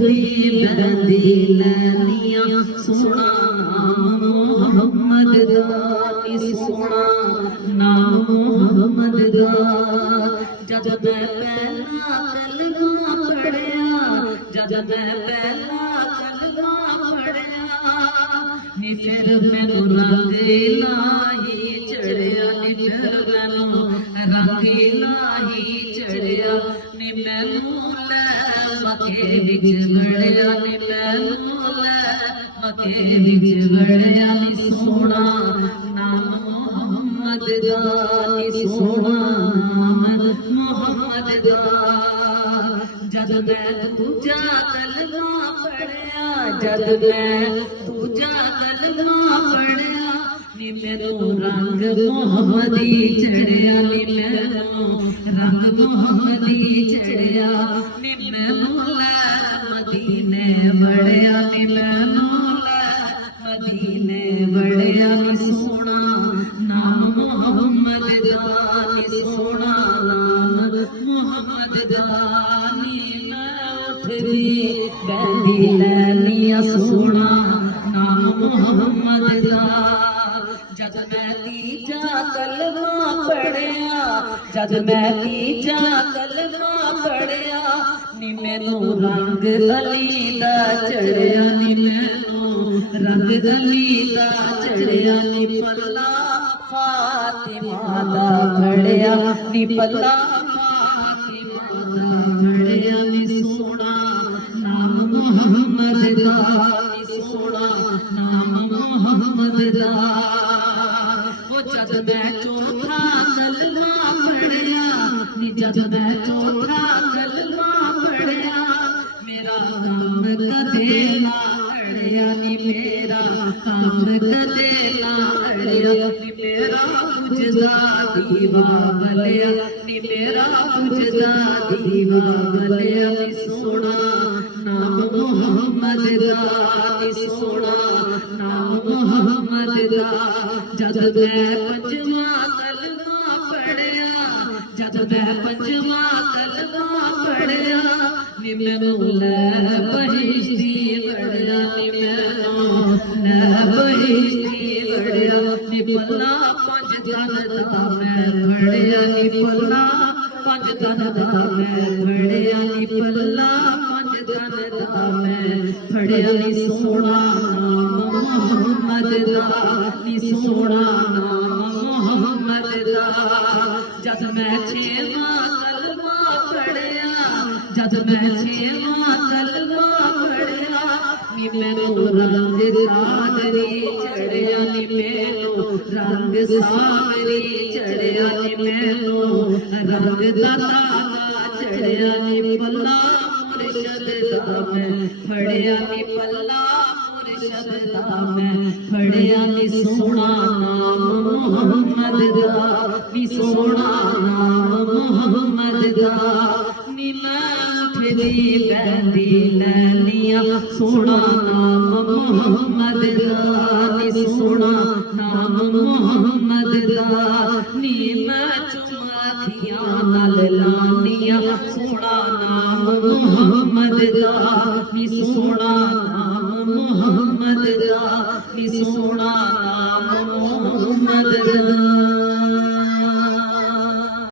उठदी बहदी लैनियां सोना नाम मुहम्मद दा नी सोना नाम मुहम्मद दा जद मैं पहला कलमा पढ़िया जद मैं पहला कलमा पढ़िया नी फिर मैनू रंग इलाही चढ़िया नी फिर मैनू रंग इलाही चढ़िया नी मैनू लै मके विच वड़िया नी मैनू लै मके विच वड़िया नी सोना नाम मुहम्मद दा नी सोना नाम मुहम्मद दा जद मैं दूजा कलमा पढ़िया जद मैं दूजा कलमा पढ़िया नी मैनू रंग मुहम्मदी चढ़िया नी मैनू रंग मुहम्मदी चढ़िया नी मैनू लै मदीने वड़िया नी मैनू लै मदीने वड़िया नी सोना नाम मुहम्मद दा नी सोना नाम मुहम्मद दा नी मैं उठदी बहदी लैनियां सोना नाम मुहम्मद दा जद मैं तीजा कलमा पढ़िया जद मैं तीजा कलमा पढ़िया नी मैनू रंग अली दा चढ़िया नी मैनू रंग अली दा चढ़िया नी पल्ला फातिमा दा फड़िया नी पल्ला फातिमा दा फड़िया नी सोना नाम मुहम्मद दा नी सोना नाम मुहम्मद दा जद मैं चौथा कलमा पढ़िया नी जद मैं चौथा कलमा पढ़िया मेरा काम कदे ना अड़िया नी मेरा काम कदे ना अड़िया नी मेरा पुजदा दीवा बलिया नी मेरा पुजदा दीवा बलिया नी सोना नाम मुहम्मद दा नी सोना नाम मुहम्मद दा जद मैं पंजवा कलमा पढ़िया जद मैं पंजवा कलमा पढ़िया नी मैनू लै बहिश्ती वड़िया नी मैनू लै बहिश्ती वड़िया नी पल्ला पंज दन दा मैं फड़िया नी पल्ला पंज दन दा मैं फड़िया नी पल्ला पंज दन दा मैं फड़िया नी सोना नाम मुहम्मद दा नी सोना नाम मुहम्मद दा जद मैं छेवां कलमा पढ़िया जद मैं छेवां कलमा पढ़िया नी मैनू रंग सावरी चढ़िया नी मैनू रंग सावरी चढ़िया नी मैनू रंग दाता चढ़िया नी पल्ला मुर्शद दा मैं फड़िया नी पल्ला मुर्शद दा मैं फड़िया नी सोना नाम मुहम्मद दा नी सोना नाम मुहम्मद दा नी मैं उठदी बहदी लैनियां सोना नाम मुहम्मद दा नी सोना नाम मुहम्मद दा नी मैं चुमखियां नाल लानियां सोना नाम मुहम्मद दा नी सोना नाम मुहम्मद दा नी सोना नाम मुहम्मद दा।